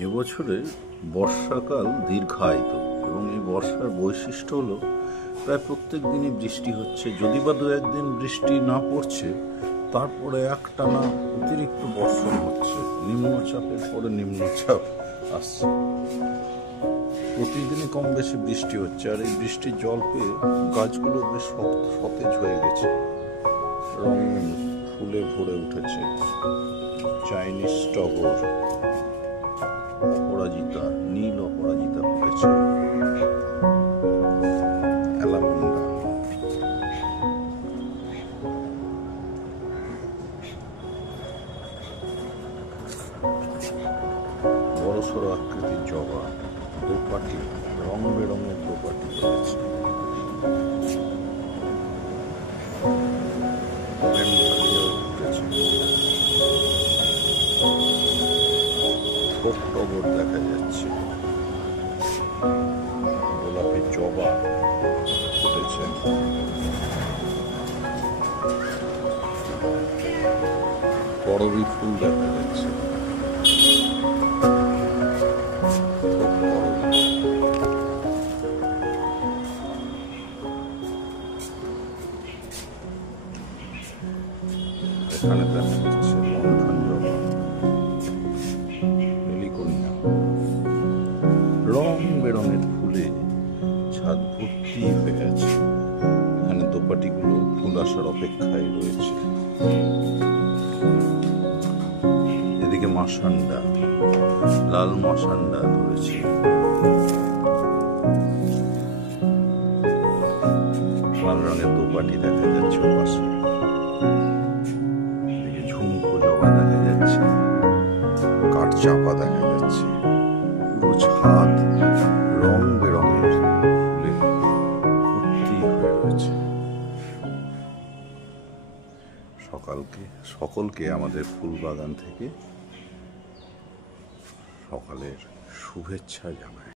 এবছরে বর্ষাকাল দীর্ঘায়িত এবং এই বর্ষার বৈশিষ্ট্য হলো প্রায় প্রত্যেক দিনই বৃষ্টি হচ্ছে। যদি বা দু একদিন বৃষ্টি না পড়ছে, তারপরে একটানা অতিরিক্ত বর্ষণ হচ্ছে, নিম্নচাপের পরে নিম্নচাপ আসছে। প্রতিদিনই কম বেশি বৃষ্টি হচ্ছে, আর এই বৃষ্টির জল পেয়ে গাছগুলো বেশ সতেজ হয়ে গেছে, রঙিন ফুলে ভরে উঠেছে। চাইনিজ টগর, অপরাজিতা, নীল অপরাজিতা ফুটেছে, অ্যালামন্ডা, বড়সড় আকৃতির জবা, দোপাটি, রং বেরঙের দোপাটি রয়েছে। টগর দেখা যাচ্ছে, গোলাপি জবা ফুটেছে, করবী ফুল দেখা যাচ্ছে, এখানে দেখা যাচ্ছে লণ্ঠন জবা, বেলিকোনিয়া, রং বেরঙের ফুলে ছাদ ভর্তি হয়ে আছে। এখানে দোপাটিগুলো ফুল আসার অপেক্ষায় রয়েছে। এদিকে মাসান্ডা, লাল মাসান্ডা ধরেছে, লাল রঙের দোপাটি দেখা যাচ্ছে পাশে। এদিকে ঝুমকো জবা দেখা যাচ্ছে, কাঠ চাপা দেখা যাচ্ছে, পুরো ছাদ রং বেরঙের ফুলে ভর্তি হয়ে রয়েছে। সকলকে আমাদের ফুল বাগান থেকে সকালের শুভেচ্ছা জানাই।